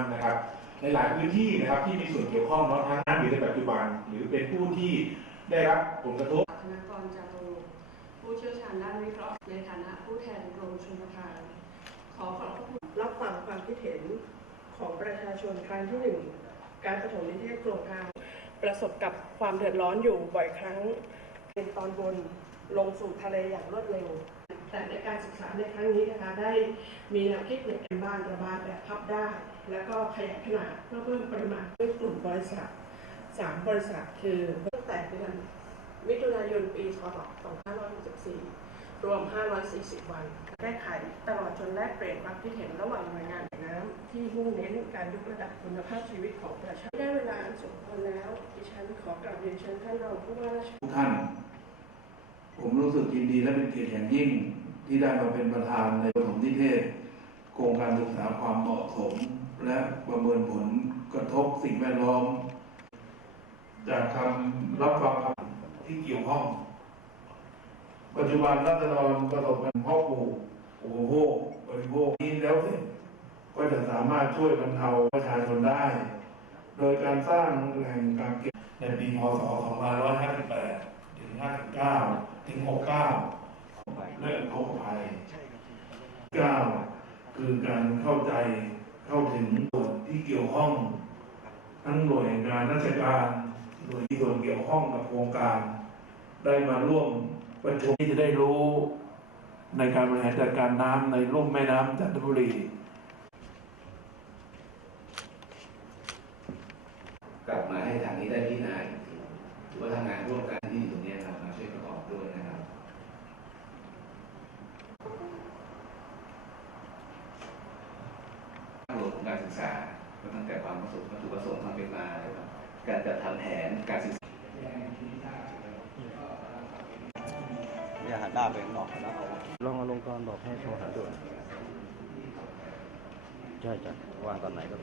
ำนะครับในหลายพื้นที่นะครับที่มีส่วนเกี่ยวข้องเนาะทั้งนั้นหรือในปัจจุบัน หรือเป็นผู้ที่ได้รับผลกระทบธนกรจาตุรงค์ผู้เชี่ยวชาญด้านวิเคราะห์ในฐานะผู้แทนกรมชลประทาน ขอขอบพระคุณรับฟังความคิดเห็นของประชาชนครั้งที่หนึ่งการปฐมนิเทศโครงการประสบกับความเดือดร้อนอยู่บ่อยครั้งเป็นตอนบนลงสู่ทะเลอย่างรวดเร็ว แต่ในการศึกษาในครั้งนี้นะคะได้มีแนวคิดในการบ้านระบายแบบพับได้ แล้วก็ขยายขนาดเพื่อเพิ่มปริมาณด้วยกลุ่มบริษัทสามบริษัทคือตั้งแต่เดือนมิถุนายนปีพศ2564 รวม 540 วัน แก้ไขตลอดจนแลกเปลี่ยนความคิดเห็นระหว่างหน่วยงานน้ำที่มุ่งเน้นการยกระดับคุณภาพชีวิตของประชาชนได้เวลาอันสมควรแล้วดิฉันขอกราบเรียนเชิญท่านรองผู้ว่าราชการทุกท่าน ผมรู้สึกยินดีและเป็นเกียรติอย่างยิ่ง ที่ได้มาเป็นประธานในปฐมนิเทศ โครงการศึกษาความเหมาะสม และประเมินผลกระทบสิ่งแวดล้อม จากคำรับฟังคำที่เกี่ยวข้อง ปัจจุบันรัฐดรประสบการพ่อปลูกอุปโภคบริโภคนี้แล้วเสร็จก็จะสามารถช่วยบรรเทาประชาชนได้ โดยการสร้างแหล่งการเก็บในปีพศ 2558 ถึง 59 ถึง 69 เรื่องอุทกภัย 9 คือการเข้าใจเข้าถึงส่วนที่เกี่ยวข้อง ทั้งหน่วยงานราชการหน่วยที่ส่วนเกี่ยวข้องกับโครงการ ได้มาร่วมประชุมที่จะได้รู้ในการบริหารจัดการน้ำในลุ่มแม่น้ำจันทบุรีกลับมาให้ทางนี้ได้พิจารณาถือว่าทำงานร่วมกันครับมาช่วยประกอบด้วยนะครับภาพรวมของ การศึกษาตั้งแต่ความประสงค์วัตถุประสงค์ความเป็นมานะครับการจัดทำแผนการศึกษาอย่าหันหน้าไปข้างนอกนะลออกรองอลงกรบอกให้โทรหาด่วนใช่จ้ะวางตอนไหนก็